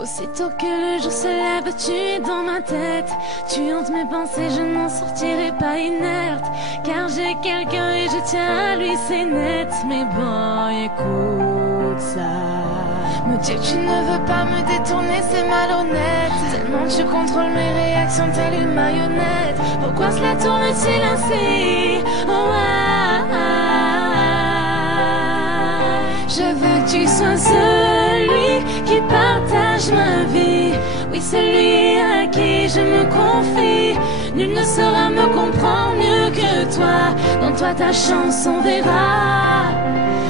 Aussitôt que le jour se lève, tu es dans ma tête. Tu hantes mes pensées, je n'en sortirai pas inerte. Car j'ai quelqu'un et je tiens à lui, c'est net. Mais bon, écoute ça. Me dire que tu ne veux pas me détourner, c'est malhonnête. Tellement tu contrôles mes réactions telle une marionnette. Pourquoi cela tourne-t-il ainsi? Oh, Je veux que tu sois celui qui partage ma vie. Oui, celui à qui je me confie. Nul ne saura me comprendre mieux que toi. Dans toi ta chanson verra.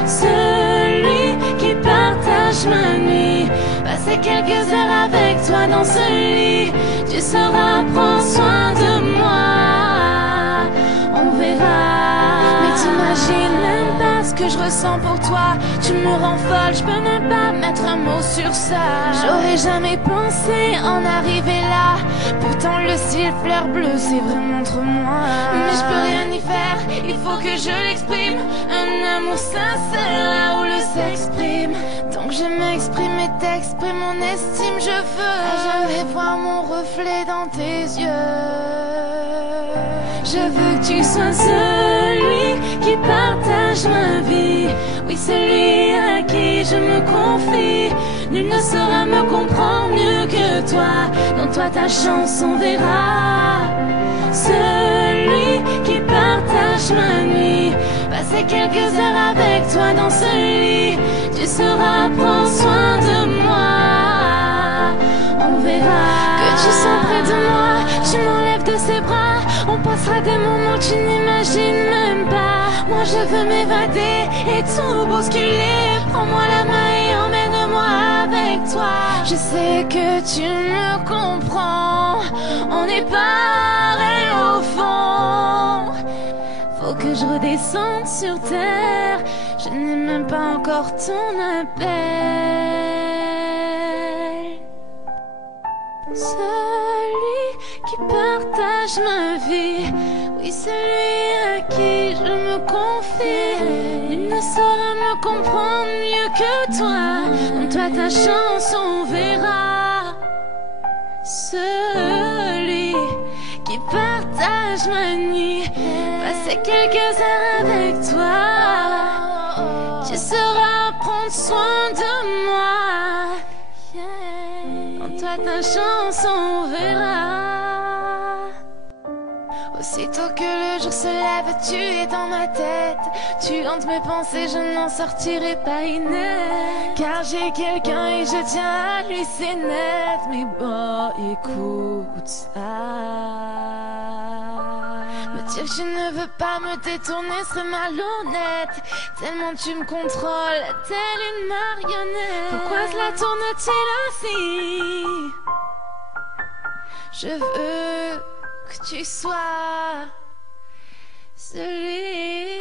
Celui qui partage ma nuit. Passer quelques heures avec toi dans ce lit. Tu sauras prendre soin de moi. On verra. Mais t'imagines même pas ce que je ressens pour toi. Tu me rends folle, je peux même pas mettre un mot sur ça. J'aurais jamais pensé en arriver là. Pourtant le ciel fleur bleue, c'est vraiment entre moi. Mais je peux rien y faire, il faut que je l'exprime. Un amour sincère là où le s'exprime. Donc je m'exprime et t'exprime mon estime. Je veux à jamais voir mon reflet dans tes yeux. Je veux que tu sois celui qui partage ma vie. Oui, celui à qui je me confie. Nul ne saura me comprendre mieux que toi. Dans toi ta chanson verra. Celui qui partage ma nuit. Passer quelques heures avec toi dans ce lit. Tu sauras prendre soin de moi. On verra. Que tu sois près de moi, tu m'enlèves de ses bras. On passera des moments que tu n'imagines même pas. Moi je veux m'évader et tout bousculer. Prends-moi la main et emmène-moi avec toi. Je sais que tu me comprends. On est pareil au fond. Faut que je redescende sur terre. Je n'ai même pas encore ton appel. Celui qui partage ma vie. Oui, celui à qui je me confie. Il ne saura me comprendre mieux que toi. En toi ta chanson verra. Celui qui partage ma nuit. Passer quelques heures avec toi. Tu sauras prendre soin de moi. En toi ta chanson verra. Aussitôt que le jour se lève, tu es dans ma tête. Tu hantes mes pensées, je n'en sortirai pas inerte. Car j'ai quelqu'un et je tiens à lui, c'est net. Mais bon, écoute ça. Me dire que je ne veux pas me détourner serait malhonnête. Tellement tu me contrôles, telle une marionnette. Pourquoi cela tourne-t-il ainsi? Je veux que tu sois celui